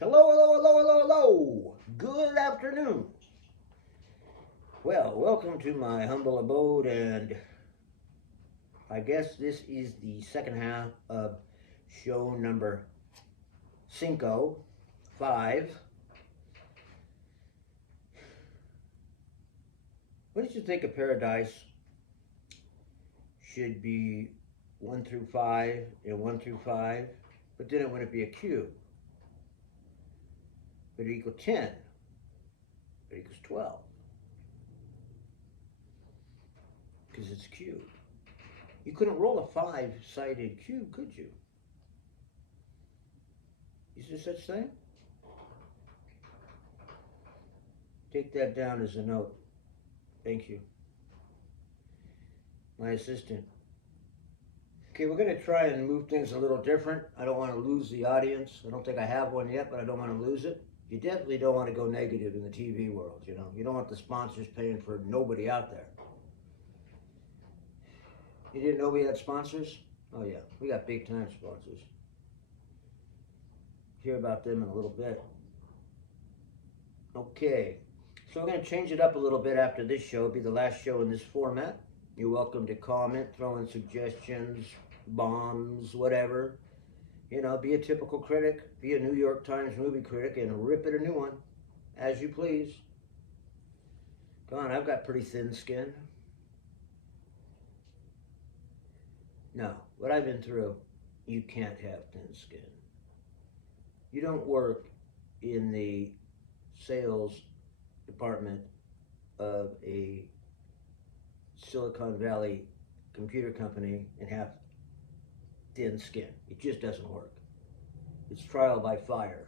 Hello, hello, hello, hello, hello. Good afternoon. Well, welcome to my humble abode, and I guess this is the second half of show number cinco, 5. What did you think of paradise should be 1 through 5 and 1 through 5, but then it wouldn't be a cube? But it equals 10, it equals 12, because it's a cube. You couldn't roll a 5-sided cube, could you? Is there such thing? Take that down as a note. Thank you. My assistant. Okay, we're going to try and move things a little different. I don't want to lose the audience. I don't think I have one yet, but I don't want to lose it. You definitely don't want to go negative in the TV world, you know. You don't want the sponsors paying for nobody out there. You didn't know we had sponsors? Oh yeah, we got big time sponsors. Hear about them in a little bit. Okay, so we're going to change it up a little bit after this show. It'll be the last show in this format. You're welcome to comment, throw in suggestions, bombs, whatever. You know, be a typical critic, be a New York Times movie critic, and rip it a new one, as you please. Come on, I've got pretty thin skin. No, what I've been through, you can't have thin skin. You don't work in the sales department of a Silicon Valley computer company and have thin skin. It just doesn't work. It's trial by fire.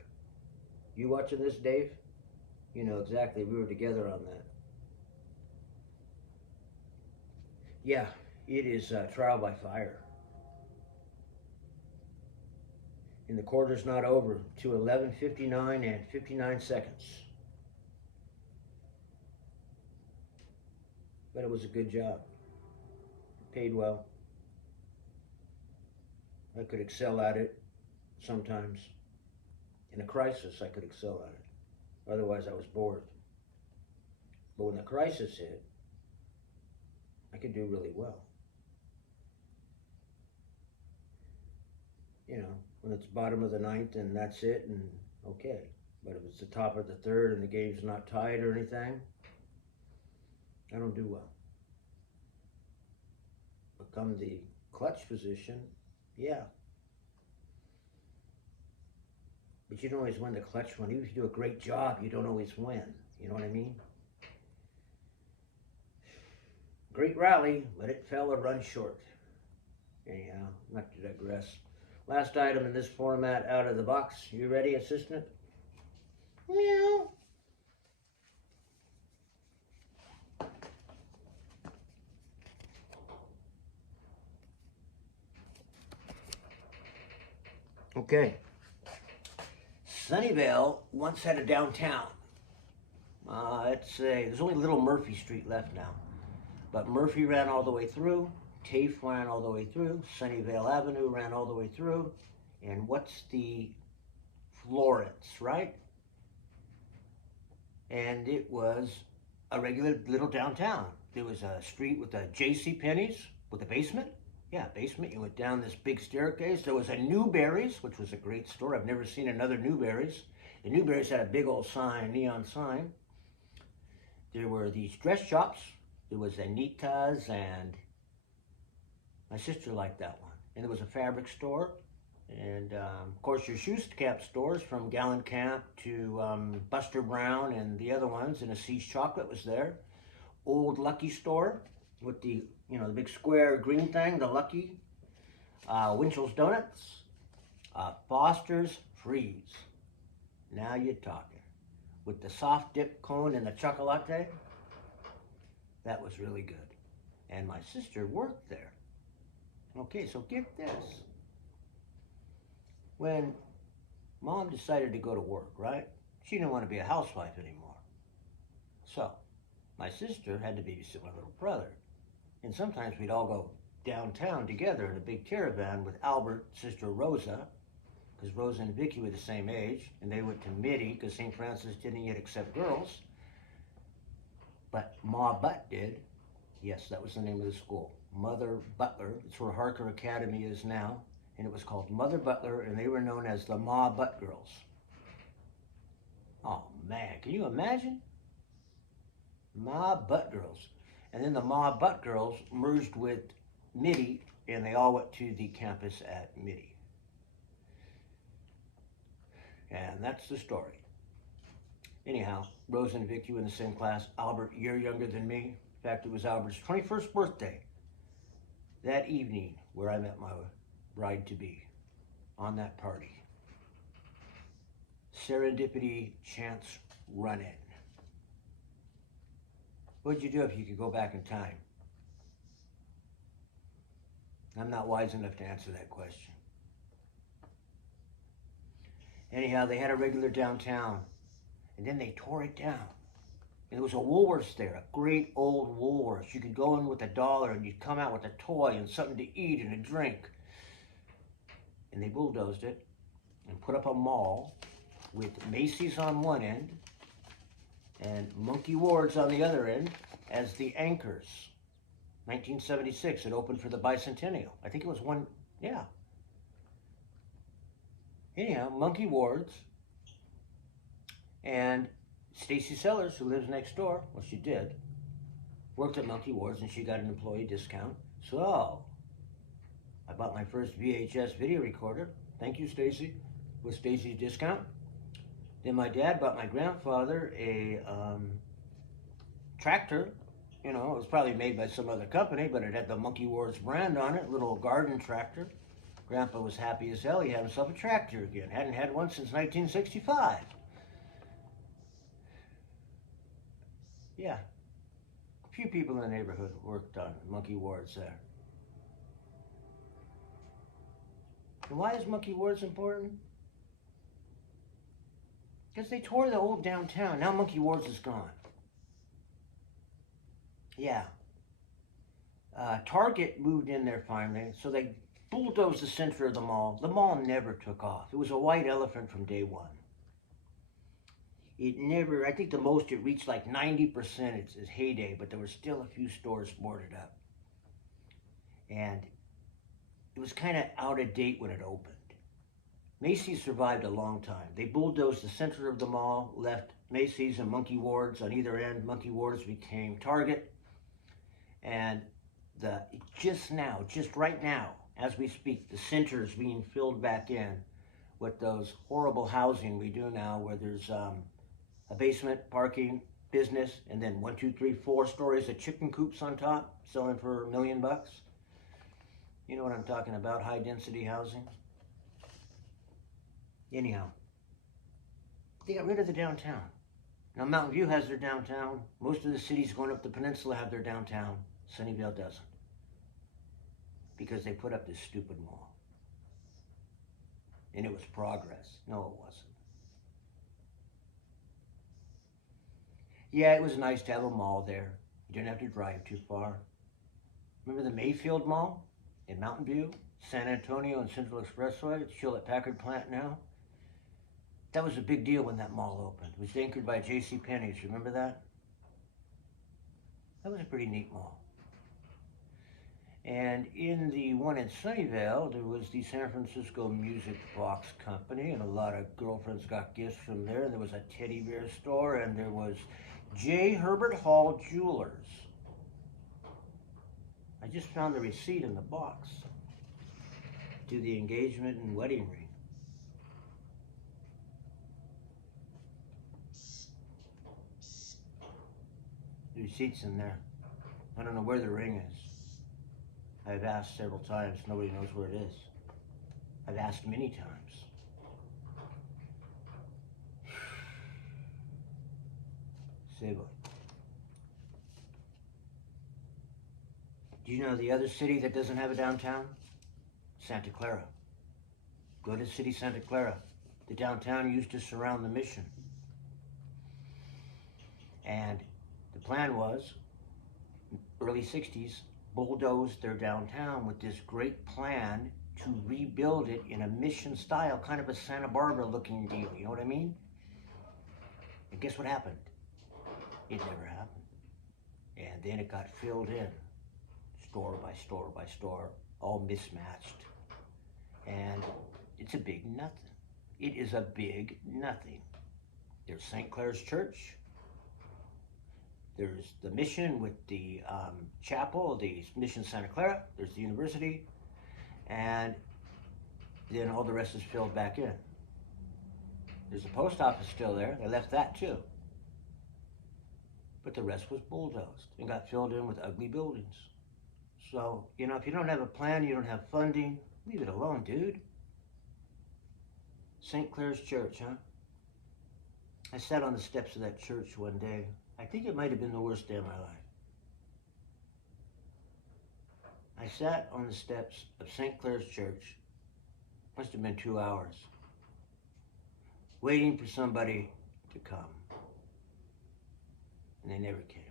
You watching this, Dave? You know exactly. We were together on that. Yeah, it is trial by fire. And the quarter's not over to 11:59 and 59 seconds. But it was a good job. Paid well. I could excel at it sometimes. In a crisis, I could excel at it. Otherwise, I was bored. But when the crisis hit, I could do really well. You know, when it's bottom of the ninth and that's it, and okay. But if it's the top of the third and the game's not tied or anything, I don't do well. But come the clutch position, yeah. But you don't always win the clutch one. Even if you do a great job, you don't always win. You know what I mean? Great rally, but it fell a run short. Anyhow, not to digress. Last item in this format out of the box. You ready, assistant? Meow. Okay. Sunnyvale once had a downtown. There's only Little Murphy Street left now. But Murphy ran all the way through. Tafe ran all the way through. Sunnyvale Avenue ran all the way through. And what's the Florence, right? And it was a regular little downtown. There was a street with a JCPenney's with a basement. Yeah, basement. You went down this big staircase. There was a Newberries, which was a great store. I've never seen another Newberries. The Newberries had a big old sign, neon sign. There were these dress shops. There was Anita's, and my sister liked that one. And there was a fabric store. And of course your shoe cap stores from Gallant Camp to Buster Brown and the other ones, and Assis Chocolate was there. Old Lucky store with the, you know, the big square green thing, the Lucky. Winchell's Donuts. Foster's Freeze. Now you're talking. With the soft dip cone and the chocolate. That was really good. And my sister worked there. Okay, so get this. When Mom decided to go to work, right? She didn't want to be a housewife anymore. So, my sister had to babysit my little brother. And sometimes we'd all go downtown together in a big caravan with Albert, Sister Rosa, because Rosa and Vicky were the same age, and they went to Mitty because St. Francis didn't yet accept girls. But Ma Butt did. Yes, that was the name of the school. Mother Butler. It's where Harker Academy is now. And it was called Mother Butler, and they were known as the Ma Butt Girls. Oh, man, can you imagine? Ma Butt Girls. And then the Ma Butt Girls merged with Mitty, and they all went to the campus at Mitty. And that's the story. Anyhow, Rose and Vicky were in the same class. Albert, a year younger than me. In fact, it was Albert's 21st birthday that evening where I met my bride-to-be on that party. Serendipity, chance, run-in. What'd you do if you could go back in time? I'm not wise enough to answer that question. Anyhow, they had a regular downtown, and then they tore it down. And there was a Woolworths there, a great old Woolworths. You could go in with $1 and you'd come out with a toy and something to eat and a drink. And they bulldozed it and put up a mall with Macy's on one end and Monkey Ward's on the other end as the anchors. 1976, it opened for the bicentennial. I think it was one, yeah. Anyhow, Monkey Ward's and Stacy Sellers, who lives next door, well, she did, worked at Monkey Ward's and she got an employee discount. So I bought my first VHS video recorder. Thank you, Stacy, with Stacy's discount. Then my dad bought my grandfather a tractor. You know, it was probably made by some other company, but it had the Monkey Ward's brand on it, little garden tractor. Grandpa was happy as hell. He had himself a tractor again. Hadn't had one since 1965. Yeah. A few people in the neighborhood worked on Monkey Ward's there. And why is Monkey Ward's important? Because they tore the old downtown. Now Monkey Ward's is gone. Yeah. Target moved in there finally, so they bulldozed the center of the mall. The mall never took off. It was a white elephant from day one. It never, I think the most it reached like 90% its heyday, but there were still a few stores boarded up. And it was kind of out of date when it opened. Macy's survived a long time. They bulldozed the center of the mall, left Macy's and Monkey Ward's on either end. Monkey Ward's became Target. And just right now, as we speak, the center is being filled back in with those horrible housing we do now where there's a basement, parking, business, and then 1, 2, 3, 4 stories of chicken coops on top, selling for $1 million. You know what I'm talking about, high density housing. Anyhow, they got rid of the downtown. Now Mountain View has their downtown. Most of the cities going up the peninsula have their downtown. Sunnyvale doesn't. Because they put up this stupid mall. And it was progress. No, it wasn't. Yeah, it was nice to have a mall there. You didn't have to drive too far. Remember the Mayfield Mall in Mountain View? San Antonio and Central Expressway? It's still at Packard plant now. That was a big deal when that mall opened. It was anchored by JCPenney's. Remember that? That was a pretty neat mall. And in the one in Sunnyvale, there was the San Francisco Music Box Company, and a lot of girlfriends got gifts from there. And there was a teddy bear store, and there was J. Herbert Hall Jewelers. I just found the receipt in the box to the engagement and wedding ring. The receipt's in there. I don't know where the ring is. I've asked several times. Nobody knows where it is. I've asked many times. Sable. Do you know the other city that doesn't have a downtown? Santa Clara. Go to city Santa Clara. The downtown used to surround the mission. And the plan was, early 60s, bulldozed their downtown with this great plan to rebuild it in a mission style, kind of a Santa Barbara looking deal, you know what I mean? And guess what happened? It never happened. And then it got filled in, store by store by store, all mismatched. And it's a big nothing. It is a big nothing. There's Saint Clares Church. There's the mission with the chapel, the mission Santa Clara. There's the university. And then all the rest is filled back in. There's a post office still there. They left that too. But the rest was bulldozed and got filled in with ugly buildings. So, you know, if you don't have a plan, you don't have funding, leave it alone, dude. St. Clare's Church, huh? I sat on the steps of that church one day. I think it might have been the worst day of my life. I sat on the steps of St. Clare's Church, must have been 2 hours, waiting for somebody to come. And they never came.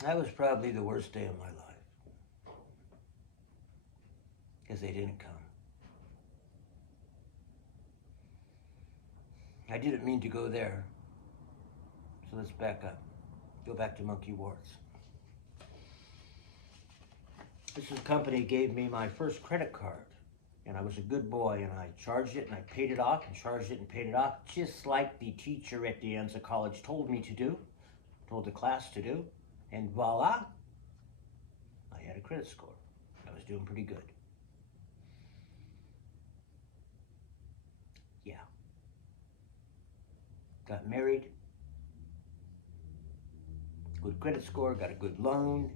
That was probably the worst day of my life, because they didn't come. I didn't mean to go there, so let's back up. Go back to Monkey Wars. This company gave me my first credit card, and I was a good boy, and I charged it, and I paid it off, and charged it, and paid it off, just like the teacher at De Anza College told me to do, told the class to do, and voila, I had a credit score. I was doing pretty good. Yeah. Got married, good credit score, got a good loan.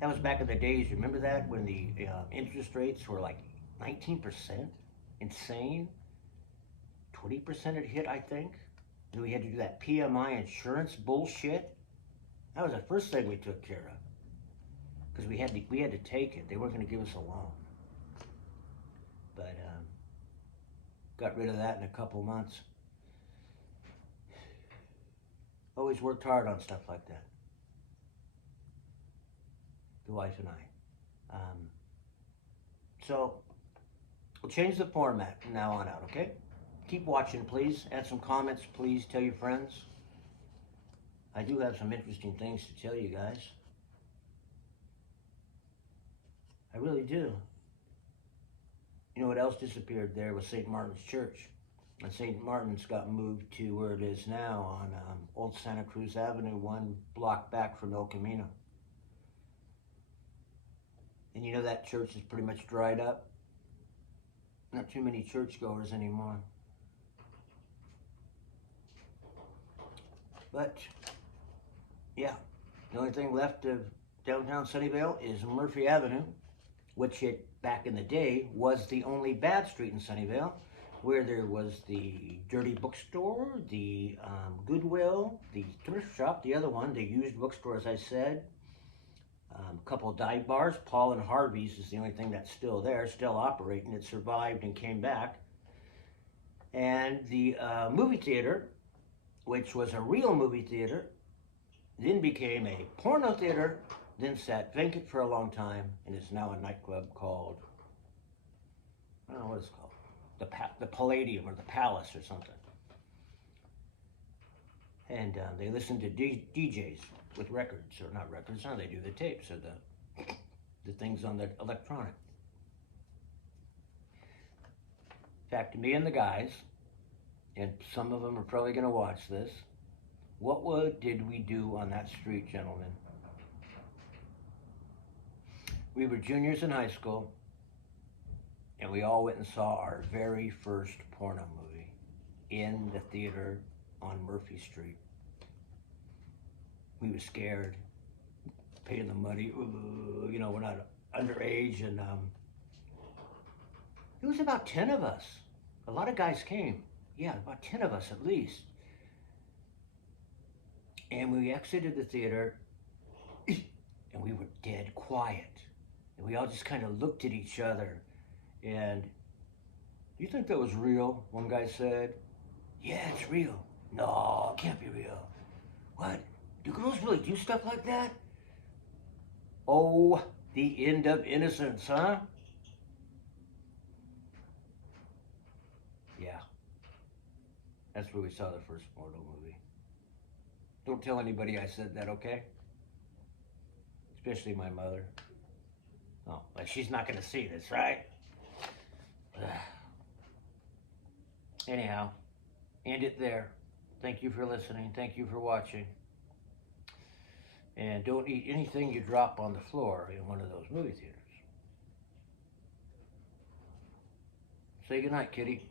That was back in the days, remember that? When the interest rates were like 19%? Insane. 20% had hit, I think. And we had to do that PMI insurance bullshit. That was the first thing we took care of. Because we had to take it. They weren't going to give us a loan. But got rid of that in a couple months. Always worked hard on stuff like that. The wife and I. So, we'll change the format from now on out, okay? Keep watching, please. Add some comments, please. Tell your friends. I do have some interesting things to tell you guys. I really do. You know what else disappeared there was St. Martin's Church. And St. Martin's got moved to where it is now on Old Santa Cruz Avenue, 1 block back from El Camino. And you know that church is pretty much dried up. Not too many churchgoers anymore. But, yeah, the only thing left of downtown Sunnyvale is Murphy Avenue, which back in the day was the only bad street in Sunnyvale, where there was the dirty bookstore, the Goodwill, the thrift shop, the other one, the used bookstore, as I said, a couple of dive bars. Paul and Harvey's is the only thing that's still there, still operating. It survived and came back. And the movie theater, which was a real movie theater, then became a porno theater, then sat vacant for a long time, and is now a nightclub called, I don't know what it's called, the Palladium or the Palace or something. And they listen to DJs with records, or not records, no, they do the tapes or the things on the electronic. In fact, me and the guys, and some of them are probably going to watch this, what did we do on that street, gentlemen? We were juniors in high school, and we all went and saw our very first porno movie in the theater on Murphy Street. We were scared, paying the money, you know, we're not underage, and it was about 10 of us. A lot of guys came. Yeah, about 10 of us at least. And we exited the theater, and we were dead quiet. And we all just kind of looked at each other. And, do you think that was real? One guy said. Yeah, it's real. No, it can't be real. What? Do girls really do stuff like that? Oh, the end of innocence, huh? Yeah, that's where we saw the first Mortal movie. Don't tell anybody I said that, okay? Especially my mother. Oh, but she's not going to see this, right? Anyhow, end it there. Thank you for listening. Thank you for watching. And don't eat anything you drop on the floor in one of those movie theaters. Say goodnight, kitty.